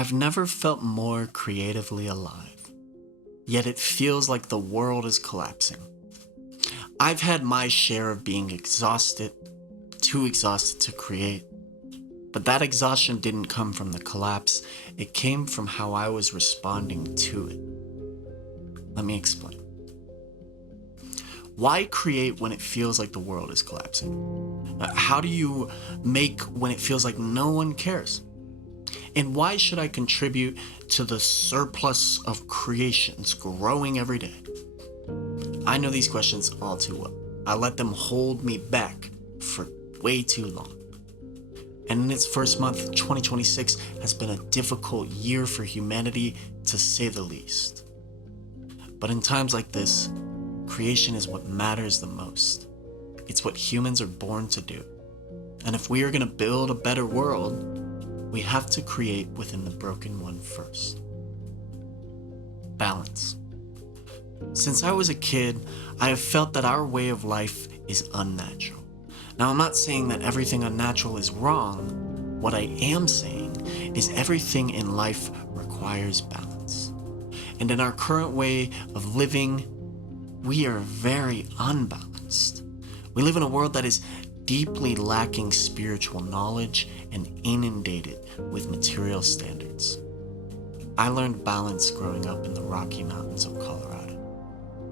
I've never felt more creatively alive, yet it feels like the world is collapsing. I've had my share of being exhausted, too exhausted to create, but that exhaustion didn't come from the collapse, it came from how I was responding to it. Let me explain. Why create when it feels like the world is collapsing? How do you make when it feels like no one cares? And why should I contribute to the surplus of creations growing every day? I know these questions all too well. I let them hold me back for way too long. And in its first month, 2026 has been a difficult year for humanity, to say the least. But in times like this, creation is what matters the most. It's what humans are born to do. And if we are going to build a better world, we have to create within the broken one first. Balance. Since I was a kid, I have felt that our way of life is unnatural. Now, I'm not saying that everything unnatural is wrong. What I am saying is everything in life requires balance. And in our current way of living, we are very unbalanced. We live in a world that is deeply lacking spiritual knowledge and inundated with material standards. I learned balance growing up in the Rocky Mountains of Colorado.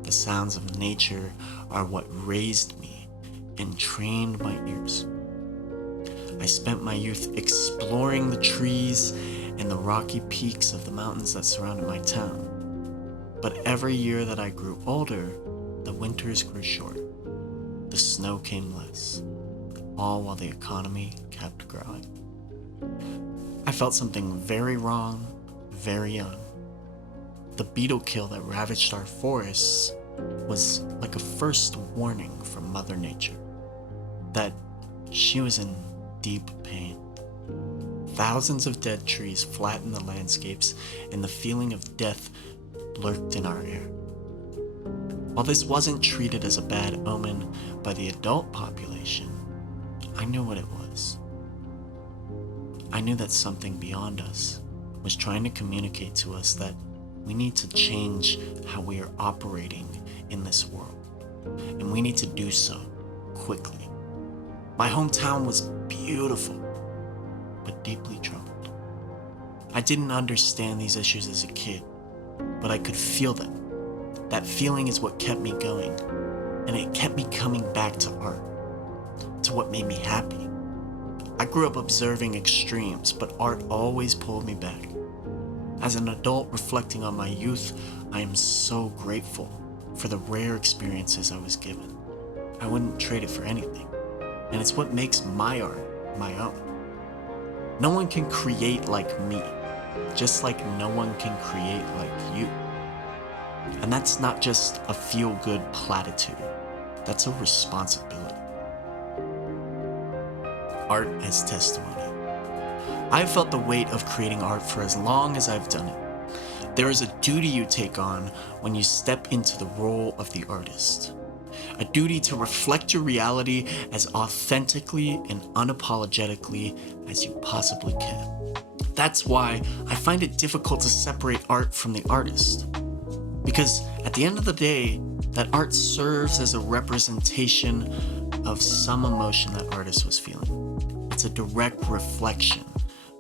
The sounds of nature are what raised me and trained my ears. I spent my youth exploring the trees and the rocky peaks of the mountains that surrounded my town. But every year that I grew older, the winters grew shorter. The snow came less, all while the economy kept growing. I felt something very wrong, very young. The beetle kill that ravaged our forests was like a first warning from Mother Nature that she was in deep pain. Thousands of dead trees flattened the landscapes, and the feeling of death lurked in our air. While this wasn't treated as a bad omen by the adult population, I knew what it was. I knew that something beyond us was trying to communicate to us that we need to change how we are operating in this world, and we need to do so quickly. My hometown was beautiful, but deeply troubled. I didn't understand these issues as a kid, but I could feel them. That feeling is what kept me going, and it kept me coming back to art, to what made me happy. I grew up observing extremes, but art always pulled me back. As an adult reflecting on my youth, I am so grateful for the rare experiences I was given. I wouldn't trade it for anything, and it's what makes my art my own. No one can create like me, just like no one can create like you. And that's not just a feel-good platitude, that's a responsibility. Art as testimony. I've felt the weight of creating art for as long as I've done it. There is a duty you take on when you step into the role of the artist. A duty to reflect your reality as authentically and unapologetically as you possibly can. That's why I find it difficult to separate art from the artist. Because at the end of the day, that art serves as a representation of some emotion that artist was feeling. It's a direct reflection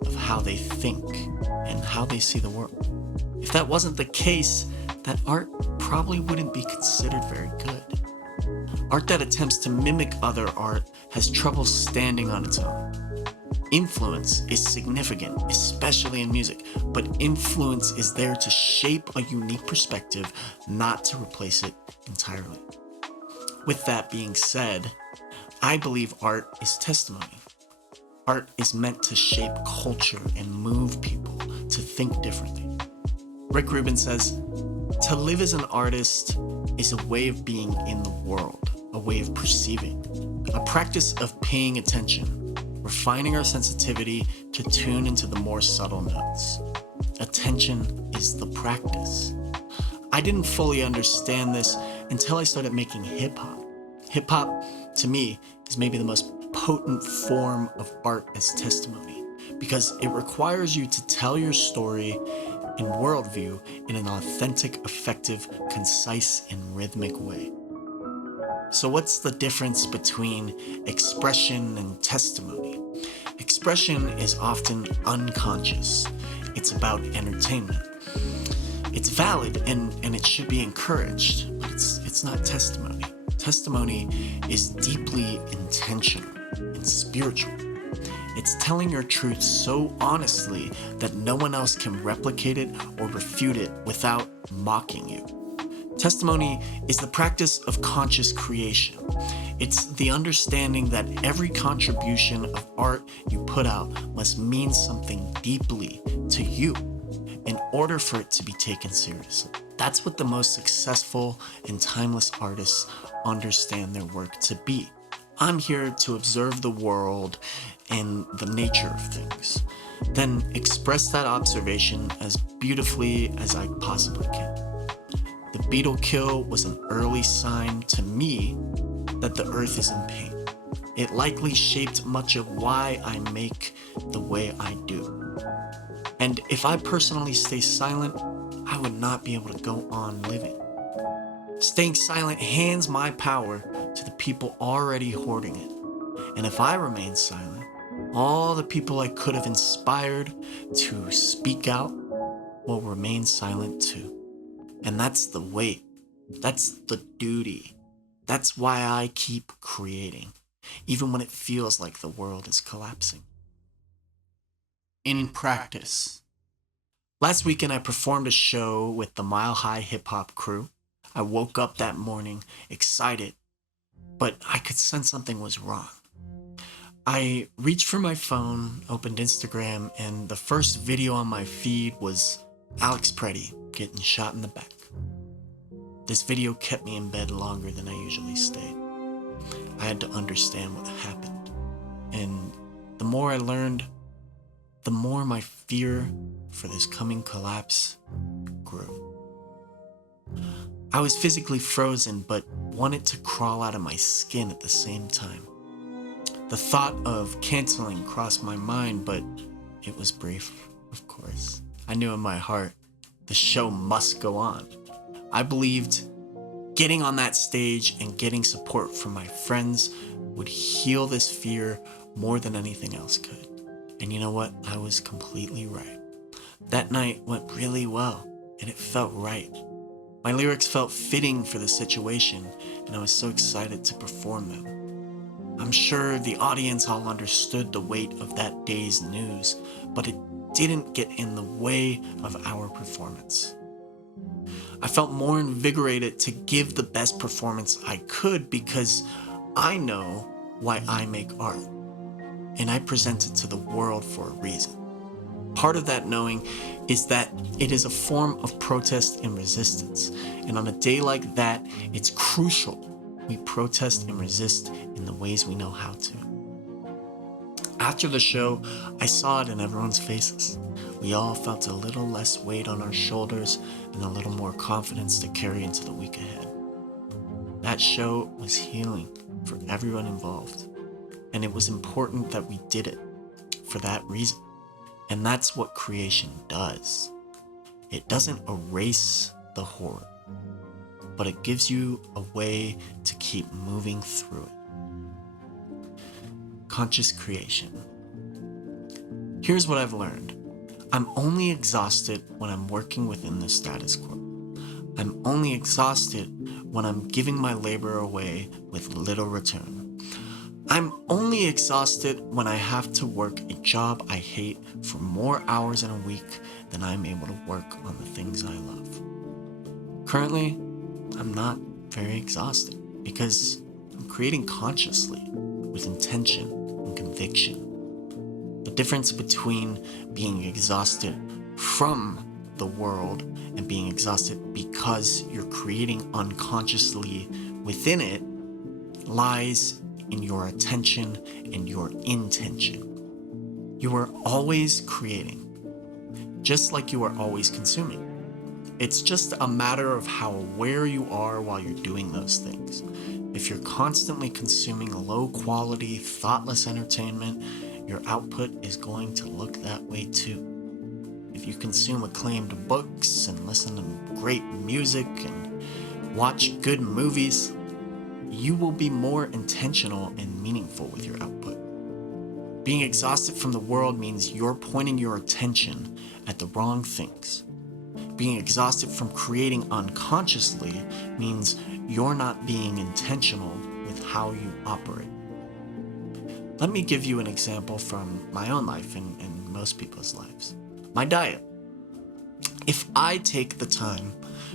of how they think and how they see the world. If that wasn't the case, that art probably wouldn't be considered very good. Art that attempts to mimic other art has trouble standing on its own. Influence is significant, especially in music, but influence is there to shape a unique perspective, not to replace it entirely. With that being said, I believe art is testimony. Art is meant to shape culture and move people to think differently. Rick Rubin says, "To live as an artist is a way of being in the world, a way of perceiving, a practice of paying attention, refining our sensitivity to tune into the more subtle notes. Attention is the practice." I didn't fully understand this until I started making hip-hop. Hip-hop, to me, is maybe the most potent form of art as testimony, because it requires you to tell your story and worldview in an authentic, effective, concise, and rhythmic way. So what's the difference between expression and testimony? Expression is often unconscious. It's about entertainment. It's valid and it should be encouraged, but it's not testimony. Testimony is deeply intentional and spiritual. It's telling your truth so honestly that no one else can replicate it or refute it without mocking you. Testimony is the practice of conscious creation. It's the understanding that every contribution of art you put out must mean something deeply to you in order for it to be taken seriously. That's what the most successful and timeless artists understand their work to be. I'm here to observe the world and the nature of things, then express that observation as beautifully as I possibly can. The beetle kill was an early sign to me that the earth is in pain. It likely shaped much of why I make the way I do. And if I personally stay silent, I would not be able to go on living. Staying silent hands my power to the people already hoarding it. And if I remain silent, all the people I could have inspired to speak out will remain silent too. And that's the weight. That's the duty. That's why I keep creating, even when it feels like the world is collapsing. In practice. Last weekend I performed a show with the Mile High Hip Hop crew. I woke up that morning excited, but I could sense something was wrong. I reached for my phone, opened Instagram, and the first video on my feed was Alex Pretti getting shot in the back. This video kept me in bed longer than I usually stayed. I had to understand what happened. And the more I learned, the more my fear for this coming collapse grew. I was physically frozen, but wanted to crawl out of my skin at the same time. The thought of canceling crossed my mind, but it was brief, of course. I knew in my heart, the show must go on. I believed getting on that stage and getting support from my friends would heal this fear more than anything else could. And you know what? I was completely right. That night went really well, and it felt right. My lyrics felt fitting for the situation, and I was so excited to perform them. I'm sure the audience all understood the weight of that day's news, but it didn't get in the way of our performance. I felt more invigorated to give the best performance I could because I know why I make art, and I present it to the world for a reason. Part of that knowing is that it is a form of protest and resistance, and on a day like that, it's crucial we protest and resist in the ways we know how to. After the show, I saw it in everyone's faces. We all felt a little less weight on our shoulders and a little more confidence to carry into the week ahead. That show was healing for everyone involved, and it was important that we did it for that reason. And that's what creation does. It doesn't erase the horror, but it gives you a way to keep moving through it. Conscious creation. Here's what I've learned. I'm only exhausted when I'm working within the status quo. I'm only exhausted when I'm giving my labor away with little return. I'm only exhausted when I have to work a job I hate for more hours in a week than I'm able to work on the things I love. Currently, I'm not very exhausted because I'm creating consciously with intention and conviction. The difference between being exhausted from the world and being exhausted because you're creating unconsciously within it lies in your attention and your intention. You are always creating, just like you are always consuming. It's just a matter of how aware you are while you're doing those things. If you're constantly consuming low quality, thoughtless entertainment, your output is going to look that way too. If you consume acclaimed books and listen to great music and watch good movies, you will be more intentional and meaningful with your output. Being exhausted from the world means you're pointing your attention at the wrong things. Being exhausted from creating unconsciously means you're not being intentional with how you operate. Let me give you an example from my own life and most people's lives. My diet. If I take the time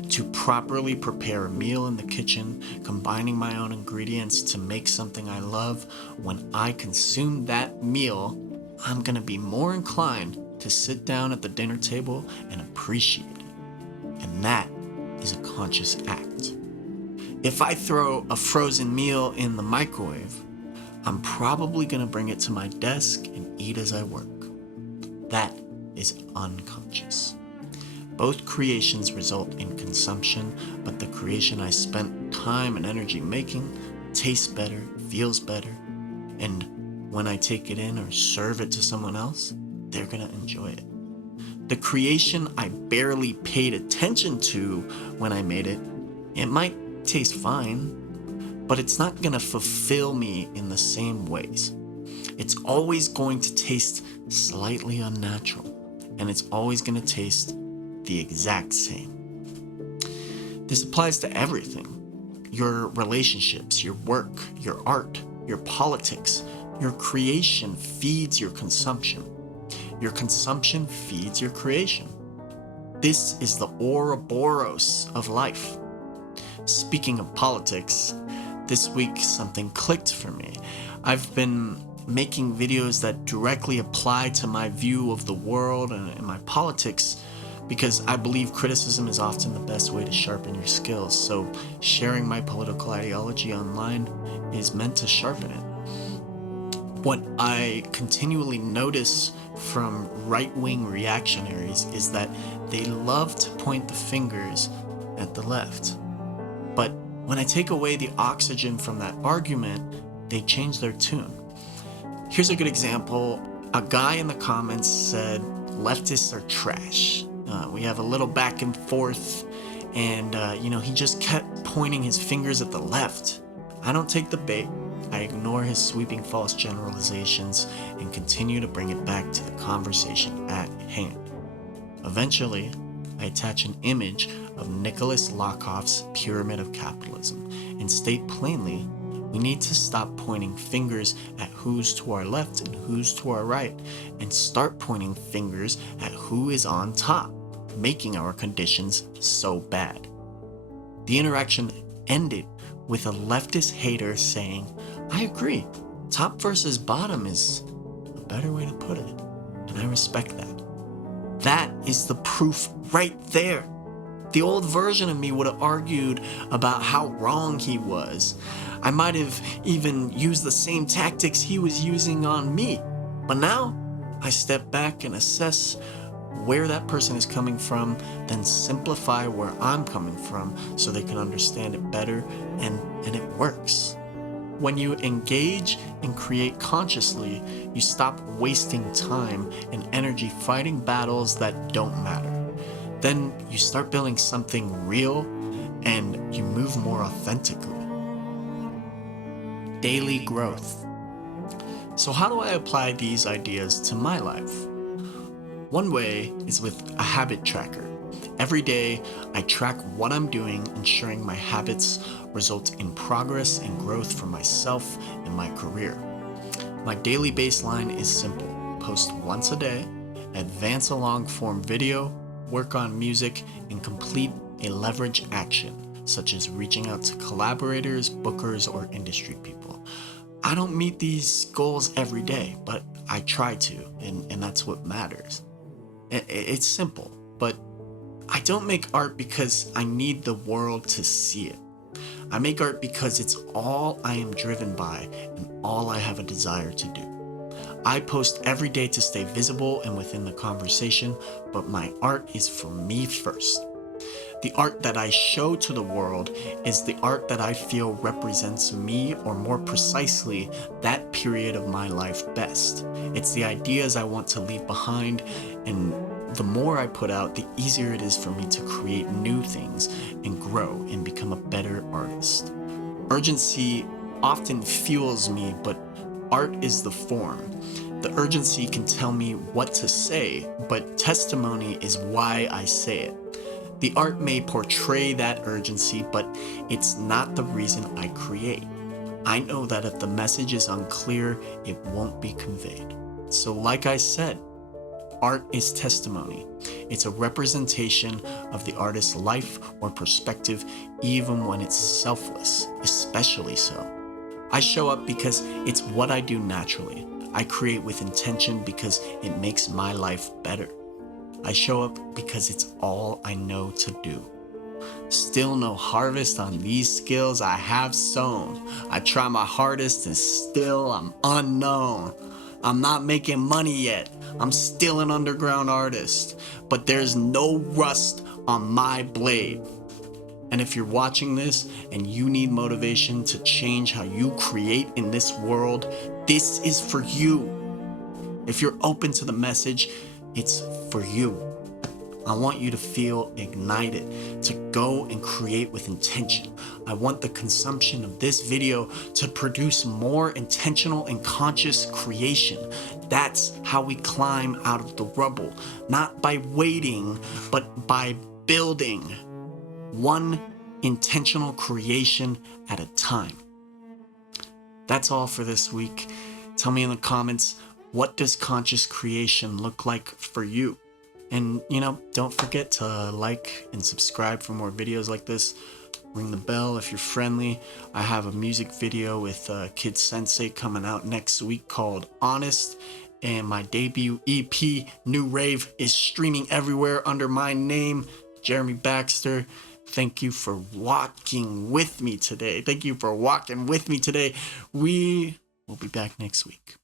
to properly prepare a meal in the kitchen, combining my own ingredients to make something I love, when I consume that meal, I'm going to be more inclined to sit down at the dinner table and appreciate it. And that is a conscious act. If I throw a frozen meal in the microwave, I'm probably going to bring it to my desk and eat as I work. That is unconscious. Both creations result in consumption, but the creation I spent time and energy making tastes better, feels better, and when I take it in or serve it to someone else, they're going to enjoy it. The creation I barely paid attention to when I made it, it might taste fine, but it's not going to fulfill me in the same ways. It's always going to taste slightly unnatural, and it's always going to taste the exact same. This applies to everything. Your relationships, your work, your art, your politics. Your creation feeds your consumption. Your consumption feeds your creation. This is the Ouroboros of life. Speaking of politics, this week something clicked for me. I've been making videos that directly apply to my view of the world and my politics because I believe criticism is often the best way to sharpen your skills. So sharing my political ideology online is meant to sharpen it. What I continually notice from right-wing reactionaries is that they love to point the fingers at the left. But when I take away the oxygen from that argument, they change their tune. Here's a good example. A guy in the comments said, leftists are trash. We have a little back and forth, and he just kept pointing his fingers at the left. I don't take the bait. I ignore his sweeping false generalizations and continue to bring it back to the conversation at hand. Eventually, I attach an image of Nicholas Lakoff's Pyramid of Capitalism and state plainly, we need to stop pointing fingers at who's to our left and who's to our right and start pointing fingers at who is on top, making our conditions so bad. The interaction ended with a leftist hater saying, I agree, top versus bottom is a better way to put it, and I respect that. That is the proof right there. The old version of me would have argued about how wrong he was. I might have even used the same tactics he was using on me. But now, I step back and assess where that person is coming from, then simplify where I'm coming from so they can understand it better, and it works. When you engage and create consciously, you stop wasting time and energy fighting battles that don't matter. Then you start building something real and you move more authentically. Daily growth. So how do I apply these ideas to my life? One way is with a habit tracker. Every day, I track what I'm doing, ensuring my habits result in progress and growth for myself and my career. My daily baseline is simple. Post once a day, advance a long-form video, work on music, and complete a leverage action, such as reaching out to collaborators, bookers, or industry people. I don't meet these goals every day, but I try to, and that's what matters. It's simple, but I don't make art because I need the world to see it. I make art because it's all I am driven by and all I have a desire to do. I post every day to stay visible and within the conversation, but my art is for me first. The art that I show to the world is the art that I feel represents me, or more precisely, that period of my life best. It's the ideas I want to leave behind, and the more I put out, the easier it is for me to create new things and grow and become a better artist. Urgency often fuels me, but art is the form. The urgency can tell me what to say, but testimony is why I say it. The art may portray that urgency, but it's not the reason I create. I know that if the message is unclear, it won't be conveyed. So like I said, art is testimony. It's a representation of the artist's life or perspective, even when it's selfless, especially so. I show up because it's what I do naturally. I create with intention because it makes my life better. I show up because it's all I know to do. Still no harvest on these skills I have sown. I try my hardest and still I'm unknown. I'm not making money yet. I'm still an underground artist, but there's no rust on my blade. And if you're watching this and you need motivation to change how you create in this world, this is for you. If you're open to the message, it's for you. I want you to feel ignited, to go and create with intention. I want the consumption of this video to produce more intentional and conscious creation. That's how we climb out of the rubble, not by waiting, but by building. One intentional creation at a time. That's all for this week. Tell me in the comments, what does conscious creation look like for you? And don't forget to like and subscribe for more videos like this. Ring the bell if you're friendly. I have a music video with Kid Sensei coming out next week called Honest. And my debut EP, NU-RAVE, is streaming everywhere under my name, Jeremy Baxter. Thank you for walking with me today. We will be back next week.